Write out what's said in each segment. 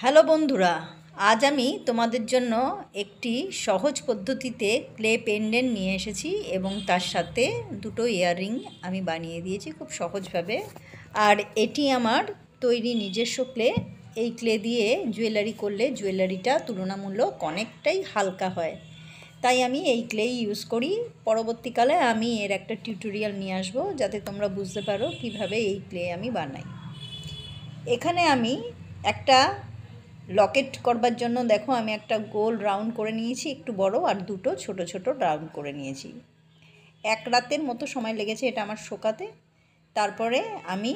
Hello বন্ধুরা, আজ আমি তোমাদের জন্য একটি সহজ পদ্ধতিতে ক্লে পেন্ডেন্ট নিয়ে এসেছি এবং তার সাথে দুটো ইয়াররিং আমি বানিয়ে দিয়েছি খুব সহজভাবে। আর এটি আমার তৈরি নিজস্ব ক্লে। এই ক্লে দিয়ে জুয়েলারি করলে জুয়েলারিটা তুলনামূলক অনেকটাই হালকা হয়, তাই আমি এই ক্লেই ইউজ করি। পরবর্তীকালে আমি এর একটা টিউটোরিয়াল নিয়ে আসবো যাতে তোমরা বুঝতে পারো কিভাবে এই ক্লে আমি বানাই। এখানে আমি একটা লকেট করবার জন্য দেখো আমি একটা গোল রাউন্ড করে নিয়েছি, একটু বড়, আর দুটো ছোট ছোট রাউন্ড করে নিয়েছি। এক রাতের মতো সময় লেগেছে এটা আমার শোকাতে। তারপরে আমি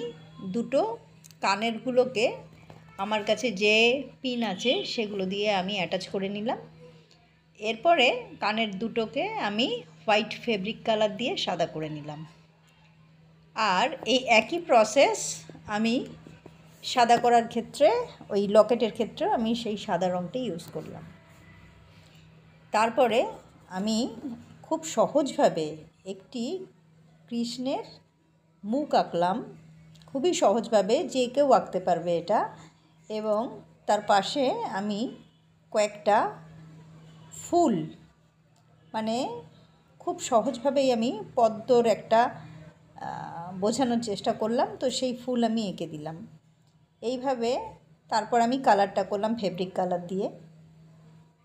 দুটো কানেরগুলোকে আমার কাছে যে পিন আছে সেগুলো দিয়ে আমি অ্যাটাচ করে নিলাম। এরপরে কানের দুটোকে আমি হোয়াইট ফেব্রিক কালার দিয়ে সাদা করে নিলাম। আর এই একই প্রসেস আমি সাদা করার ক্ষেত্রে, ওই লকেটের ক্ষেত্রে আমি সেই সাদা রঙটাই ইউজ করলাম। তারপরে আমি খুব সহজভাবে একটি কৃষ্ণের মুখ আঁকলাম, খুবই সহজভাবে, যে কেউ আঁকতে পারবে এটা। এবং তার পাশে আমি কয়েকটা ফুল, মানে খুব সহজভাবেই আমি পদ্মর একটা বোঝানোর চেষ্টা করলাম, তো সেই ফুল আমি এঁকে দিলাম এইভাবে। তারপর আমি কালারটা করলাম ফেব্রিক কালার দিয়ে,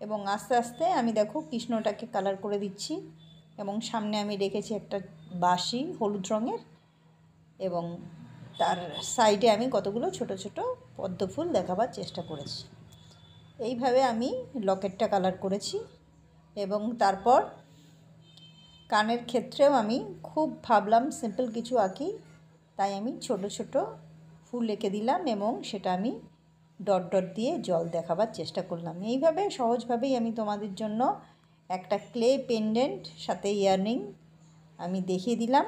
এবং আস্তে আস্তে আমি দেখো কৃষ্ণটাকে কালার করে দিচ্ছি। এবং সামনে আমি রেখেছি একটা বাঁশি হলুদ রঙের, এবং তার সাইডে আমি কতগুলো ছোট ছোট পদ্ম ফুল দেখাবার চেষ্টা করেছি। এইভাবে আমি লকেটটা কালার করেছি। এবং তারপর কানের ক্ষেত্রেও আমি খুব ভাবলাম সিম্পল কিছু আঁকি, তাই আমি ছোট ছোট ফুল এঁকে দিলাম এবং সেটা আমি ডট ডট দিয়ে জল দেখাবার চেষ্টা করলাম। এইভাবে সহজভাবেই আমি তোমাদের জন্য একটা ক্লে পেন্ডেন্ট সাথে ইয়াররিং আমি দেখিয়ে দিলাম।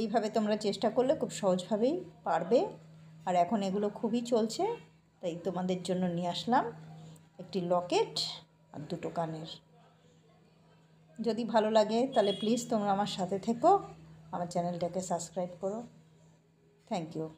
এইভাবে তোমরা চেষ্টা করলে খুব সহজভাবেই পারবে। আর এখন এগুলো খুবই চলছে, তাই তোমাদের জন্য নিয়ে আসলাম একটি লকেট আর দুটো কানের। যদি ভালো লাগে তাহলে প্লিজ তোমরা আমার সাথে থেকো, আমার চ্যানেলটাকে সাবস্ক্রাইব করো। Thank you.